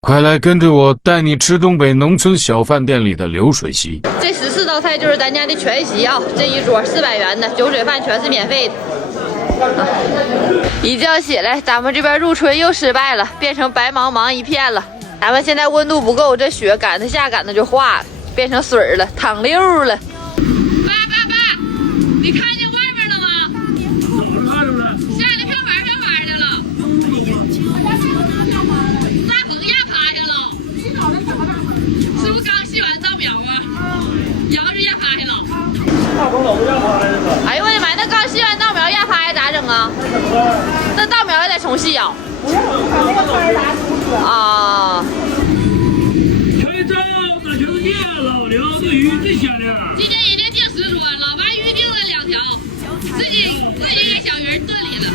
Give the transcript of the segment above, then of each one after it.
快来跟着我，带你吃东北农村小饭店里的流水席。这14道菜就是咱家的全席啊，这一桌400元的酒水饭全是免费的。一觉起来，咱们这边入春又失败了，变成白茫茫一片了。咱们现在温度不够，这雪赶着下赶着就化了，变成水了，淌溜了。爸，你看见外面了吗？看着了，下来飘玩的了。大棚压趴下了，是不是刚洗完稻苗啊？羊是压趴下了。大棚老都压趴下了。哎呦我的妈！那刚洗完稻苗压趴下咋整啊？那稻苗也得重洗啊？不是，那个摊咋啊？开张，那就是你老刘这鱼最鲜亮。今天已经定10桌，老白预定了2条，自己给小鱼炖里了，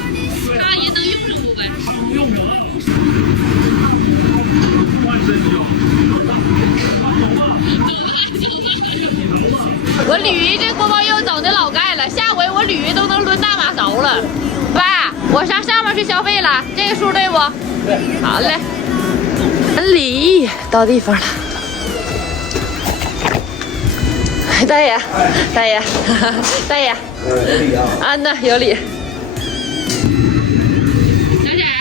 看也能用着不呗？用不了。我鲤鱼这锅包肉整的老盖了，下回我鲤鱼都能抡大马勺了。爸，我上面去消费了，这个数对不？对。好嘞。礼到地方了。大爷，大爷，大爷。有礼啊。啊，那有礼。小点儿。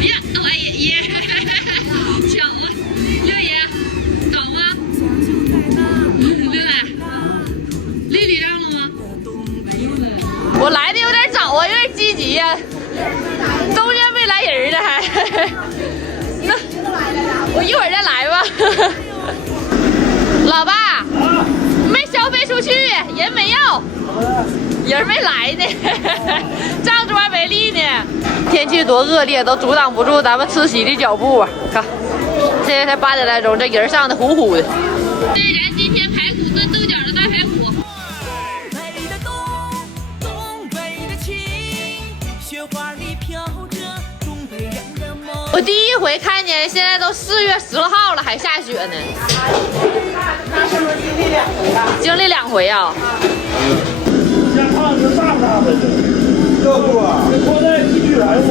哎呀，我爷爷，巧了，六爷，搞吗？丽丽让了吗？我来的有点早啊，有点积极呀、中间没来人呢还。那我一会儿再来吧。老爸，没消费出去，人没要，人没来呢，账桌没立呢。天气多恶劣，都阻挡不住咱们吃席的脚步啊！看，现在才8点来钟，这人上的呼呼的。这咱今天排骨炖豆角的大排骨。我第一回看见，现在都4月16号了，还下雪呢。那是不是经历2回了？经历2回啊！下胖子大不大的？热度啊！这锅在继续来吗？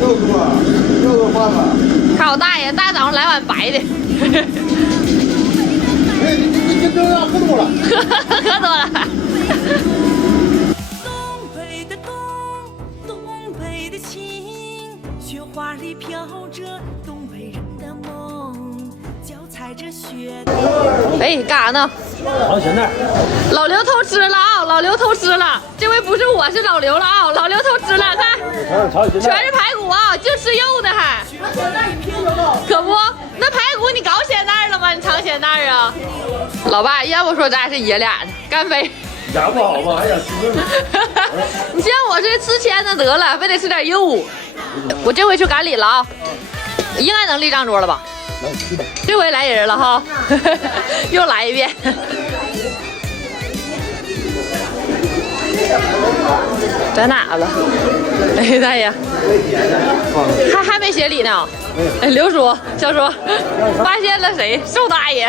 热度啊！热度换了。看我大爷，大早上来碗白的。哎，你这样喝多了。喝多了。雪花里飘着东北人的梦，脚踩着雪。哎，干啥呢？好，现在老刘偷吃了啊！老刘偷吃了，这回不是我，是老刘了啊！老刘偷吃了，看，全是排骨啊，就吃肉呢还。可不，那排骨你搞咸蛋了吗？你尝咸蛋啊？老爸，要不说咱俩是爷俩呢，干杯！牙不好吗？还想吃肉？你像我这吃签子得了，非得吃点肉。我这回去赶礼了啊，应该能立账桌了吧？这回来人了哈，又来一遍。在哪了？哎，大爷，还没写礼呢。哎，刘叔、小叔，发现了谁？寿大爷。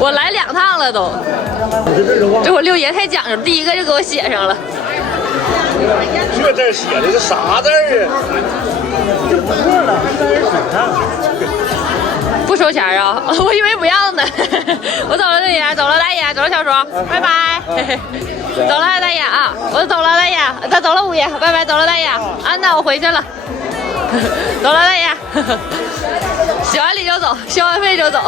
我来2趟了都。这我六爷太讲究，第一个就给我写上了。这字写的是啥字啊？这不错了，这是水上。不收钱啊？我以为不要呢。我走了，六爷，走了，大爷，走了，小叔，拜拜。走了，大爷啊，我走了，大爷，他走了，五爷，拜拜，走了，大爷。啊，那我回去了。走了，大爷。洗完礼就走，消完费就走。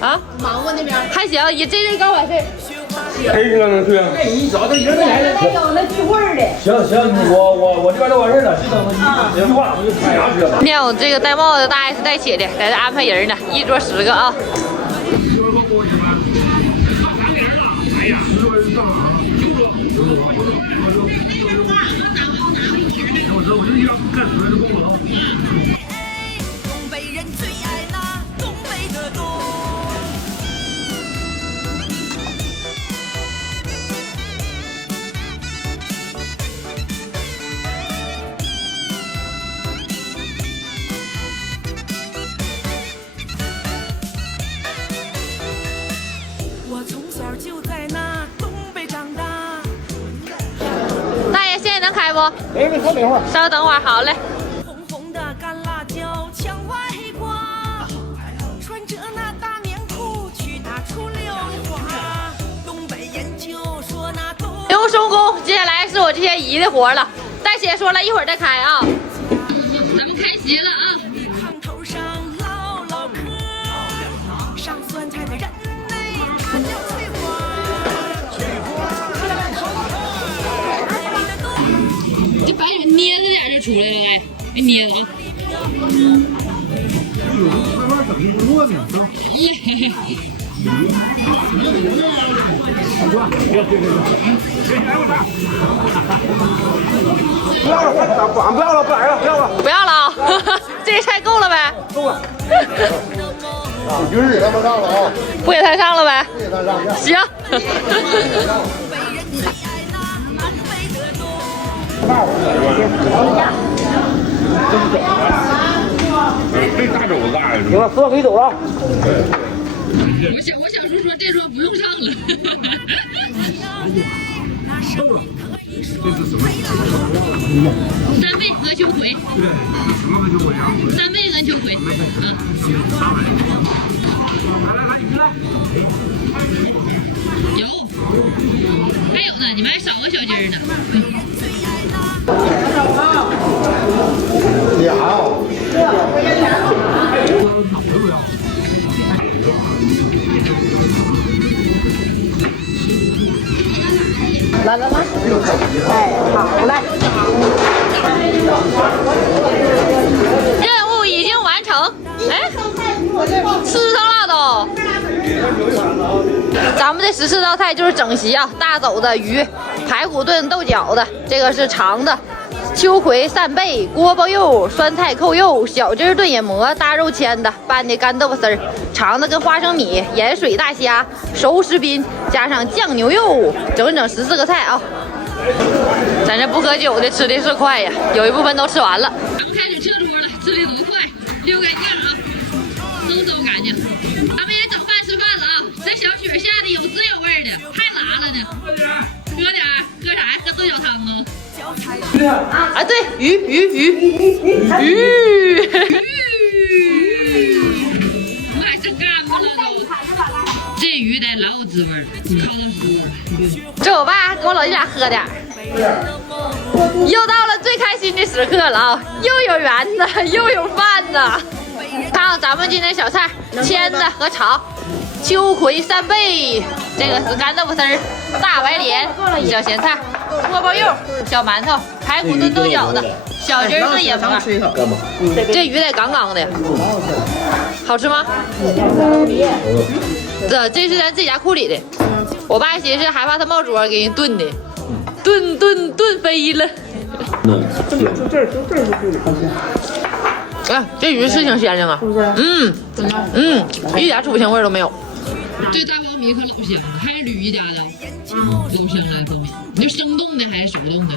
啊？忙活那边还行，也这刚完事。谁刚能去啊？你找这人来了，还有那聚会的。行，我这边都完事了，就等他一句话我就开牙吃了。今天我这个戴帽子大爷是带起的，在这安排人呢，一桌10个啊。东北人最爱那东北的冬。我从小就在那东北长大。大爷，现在能开不？哎，你稍等会儿。稍等会儿，好嘞。红红的干辣椒都收工，接下来是我这些姨的活了。大姐说了一会儿再开啊，咱们开席了啊。炕头上唠唠嗑，上酸菜的人嘞，他叫翠花。这白水捏着点就出来了，哎，别捏了啊。不要了，不要了，不来了，不要了。不要了啊，这些菜够了呗？够了。鱼儿他们上了啊，不给他上了呗？不给他上。行。这大肘子大呀！行了，师傅可以走了。我小叔说这桌不用上了。三倍鹅秋葵。三倍鹅秋葵。有，还有呢，你们还少个小鸡儿呢。来，哎，好嘞。任务已经完成。哎，吃上了都。咱们这14道菜就是整席啊，大肘子、鱼、排骨炖豆角的，这个是长的。秋葵扇贝、锅包肉、酸菜扣肉、小鸡炖野蘑、大肉签的拌的干豆腐丝儿，长的跟花生米、盐水大虾、熟食宾加上酱牛肉，整14个菜啊！咱这不喝酒的吃的是快呀，有一部分都吃完了。咱们开始撤桌了，吃的多快，溜干净啊，收干净。咱们也整饭吃饭了啊！这小雪下的有滋有味的，太辣了呢。喝点儿，喝啥呀？喝豆角汤吗？啊，对，鱼，妈，真干巴了都。这鱼得老有滋味了，靠到实了。这我爸给我老弟俩喝点儿。又到了最开心的时刻了啊！又有圆子，又有饭呢。看看咱们今天小菜，签子和炒。秋葵扇贝，这个是干豆腐丝儿，大白莲，小咸菜，锅包肉，小馒头，排骨炖豆角的，小鸡炖野蘑。这鱼得杠杠的，好吃吗？这是咱自己家库里的，我爸寻思害怕它冒桌给人炖的，炖飞了。就这儿就对了。哎，这鱼是挺鲜亮啊，是不是？一点醋腥味都没有。这大苞米可老香了，还是吕家的，老香了苞米。你这生冻的还是熟冻的？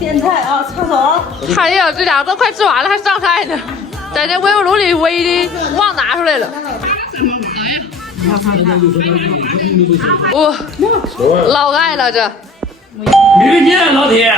点菜啊，擦手。哎呀，这俩都快吃完了，还上菜呢，在这微波炉里煨的，忘拿出来了。哎呀，哇，老爱了这。明天老铁。